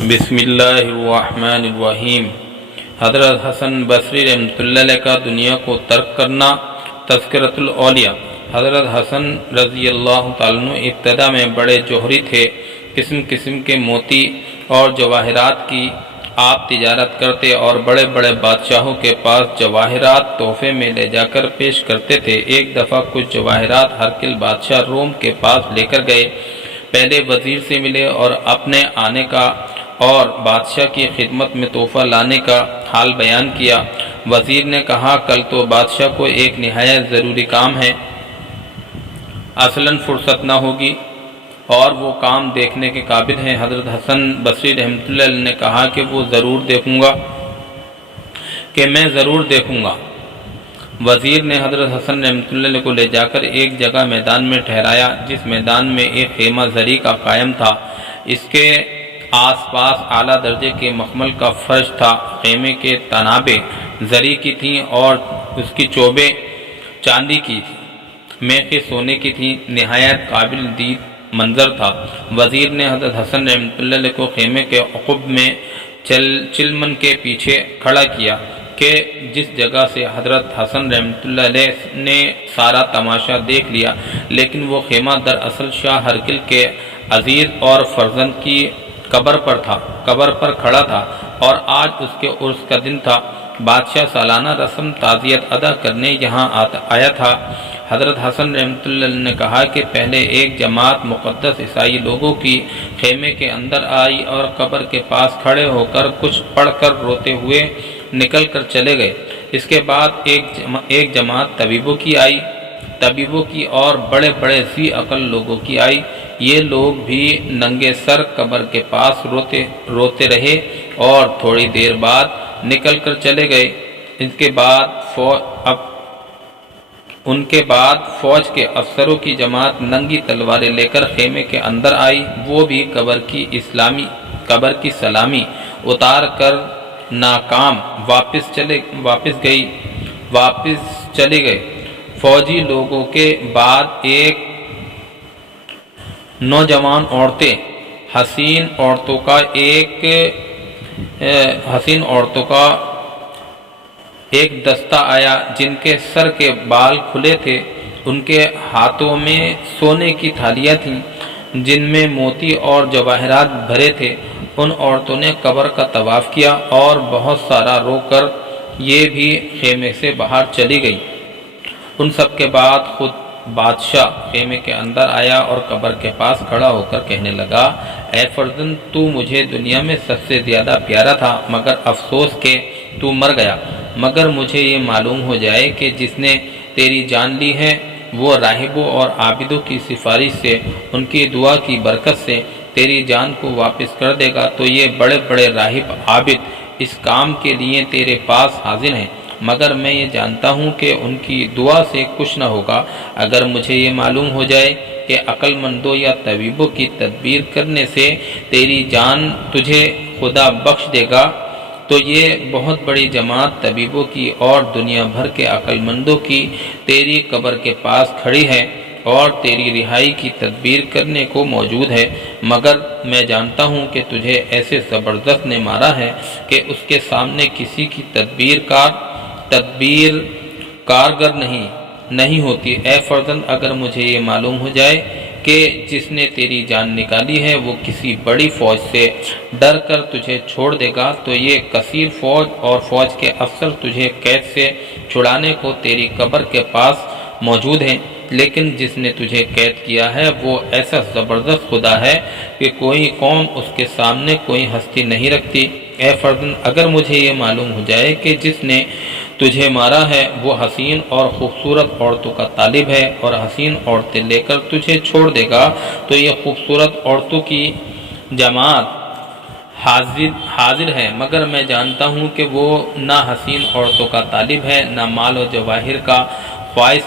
بسم اللہ الرحمن الرحیم۔ حضرت حسن بصری رحمۃ اللہ علیہ کا دنیا کو ترک کرنا۔ تذکرۃ الاولیاء۔ حضرت حسن رضی اللہ تعالیٰ عنہ ابتدا میں بڑے جوہری تھے، قسم قسم کے موتی اور جواہرات کی آپ تجارت کرتے اور بڑے بڑے بادشاہوں کے پاس جواہرات تحفے میں لے جا کر پیش کرتے تھے۔ ایک دفعہ کچھ جواہرات ہرقل بادشاہ روم کے پاس لے کر گئے، پہلے وزیر سے ملے اور اپنے آنے کا اور بادشاہ کی خدمت میں تحفہ لانے کا حال بیان کیا۔ وزیر نے کہا، کل تو بادشاہ کو ایک نہایت ضروری کام ہے، اصلاً فرصت نہ ہوگی اور وہ کام دیکھنے کے قابل ہیں۔ حضرت حسن بصری رحمۃ اللہ علیہ نے کہا کہ میں ضرور دیکھوں گا۔ وزیر نے حضرت حسن رحمۃ اللہ علیہ کو لے جا کر ایک جگہ میدان میں ٹھہرایا، جس میدان میں ایک خیمہ زری کا قائم تھا۔ اس کے آس پاس اعلیٰ درجے کے مخمل کا فرش تھا۔ خیمے کے تنابیں زری کی تھیں اور اس کی چوبیں چاندی کی تھیں، میخیں سونے کی تھیں۔ نہایت قابل دید منظر تھا۔ وزیر نے حضرت حسن رحمۃ اللہ علیہ کو خیمے کے عقب میں چلمن کے پیچھے کھڑا کیا کہ جس جگہ سے حضرت حسن رحمۃ اللہ علیہ نے سارا تماشا دیکھ لیا، لیکن وہ خیمہ دراصل شاہ ہرقل کے عزیز اور فرزند کی قبر پر کھڑا تھا اور آج اس کے عرس کا دن تھا۔ بادشاہ سالانہ رسم تعزیت ادا کرنے یہاں آیا تھا۔ حضرت حسن رحمۃ اللہ علیہ نے کہا کہ پہلے ایک جماعت مقدس عیسائی لوگوں کی خیمے کے اندر آئی اور قبر کے پاس کھڑے ہو کر کچھ پڑھ کر روتے ہوئے نکل کر چلے گئے۔ اس کے بعد ایک جماعت طبیبوں کی اور بڑے بڑے ذی عقل لوگوں کی آئی۔ یہ لوگ بھی ننگے سر قبر کے پاس روتے رہے اور تھوڑی دیر بعد نکل کر چلے گئے۔ ان کے بعد فوج کے افسروں کی جماعت ننگی تلواریں لے کر خیمے کے اندر آئی۔ وہ بھی قبر کی سلامی اتار کر ناکام واپس چلے گئے۔ فوجی لوگوں کے بعد ایک نوجوان عورتیں حسین عورتوں کا ایک دستہ آیا، جن کے سر کے بال کھلے تھے۔ ان کے ہاتھوں میں سونے کی تھالیاں تھیں جن میں موتی اور جواہرات بھرے تھے۔ ان عورتوں نے قبر کا طواف کیا اور بہت سارا رو کر یہ بھی خیمے سے باہر چلی گئی۔ ان سب کے بعد خود بادشاہ خیمے کے اندر آیا اور قبر کے پاس کھڑا ہو کر کہنے لگا، اے فرزند، تو مجھے دنیا میں سب سے زیادہ پیارا تھا، مگر افسوس کہ تو مر گیا۔ مگر مجھے یہ معلوم ہو جائے کہ جس نے تیری جان لی ہے وہ راہبوں اور عابدوں کی سفارش سے، ان کی دعا کی برکت سے تیری جان کو واپس کر دے گا، تو یہ بڑے بڑے راہب عابد اس کام کے لیے تیرے پاس حاضر ہیں، مگر میں یہ جانتا ہوں کہ ان کی دعا سے کچھ نہ ہوگا۔ اگر مجھے یہ معلوم ہو جائے کہ عقل مندوں یا طبیبوں کی تدبیر کرنے سے تیری جان تجھے خدا بخش دے گا، تو یہ بہت بڑی جماعت طبیبوں کی اور دنیا بھر کے عقل مندوں کی تیری قبر کے پاس کھڑی ہے اور تیری رہائی کی تدبیر کرنے کو موجود ہے، مگر میں جانتا ہوں کہ تجھے ایسے زبردست نے مارا ہے کہ اس کے سامنے کسی کی تدبیر کارگر نہیں ہوتی۔ اے فرزند، اگر مجھے یہ معلوم ہو جائے کہ جس نے تیری جان نکالی ہے وہ کسی بڑی فوج سے ڈر کر تجھے چھوڑ دے گا، تو یہ کثیر فوج اور فوج کے افسر تجھے قید سے چھڑانے کو تیری قبر کے پاس موجود ہیں، لیکن جس نے تجھے قید کیا ہے وہ ایسا زبردست خدا ہے کہ کوئی قوم اس کے سامنے کوئی ہستی نہیں رکھتی۔ اے فرزند، اگر مجھے یہ معلوم ہو جائے کہ جس نے تجھے مارا ہے وہ حسین اور خوبصورت عورتوں کا طالب ہے اور حسین عورتیں لے کر تجھے چھوڑ دے گا، تو یہ خوبصورت عورتوں کی جماعت حاضر ہے، مگر میں جانتا ہوں کہ وہ نہ حسین عورتوں کا طالب ہے، نہ مال و جواہر کا خواہش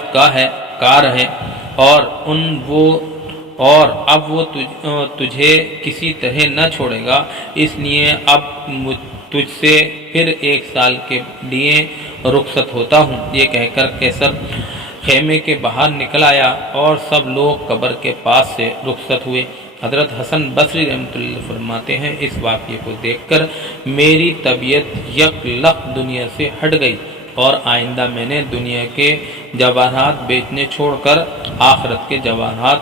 کار ہے، اور اب وہ تجھے کسی طرح نہ چھوڑے گا۔ اس لیے اب تجھ سے پھر 1 سال کے لیے رخصت ہوتا ہوں۔ یہ کہہ کر قیصر خیمے کے باہر نکل آیا اور سب لوگ قبر کے پاس سے رخصت ہوئے۔ حضرت حسن بصری رحمۃ اللہ فرماتے ہیں اس واقعے کو دیکھ کر میری طبیعت یکلخت دنیا سے ہٹ گئی اور آئندہ میں نے دنیا کے جواہرات بیچنے چھوڑ کر آخرت کے جواہرات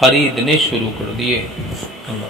خریدنے شروع کر دیے۔ اللہ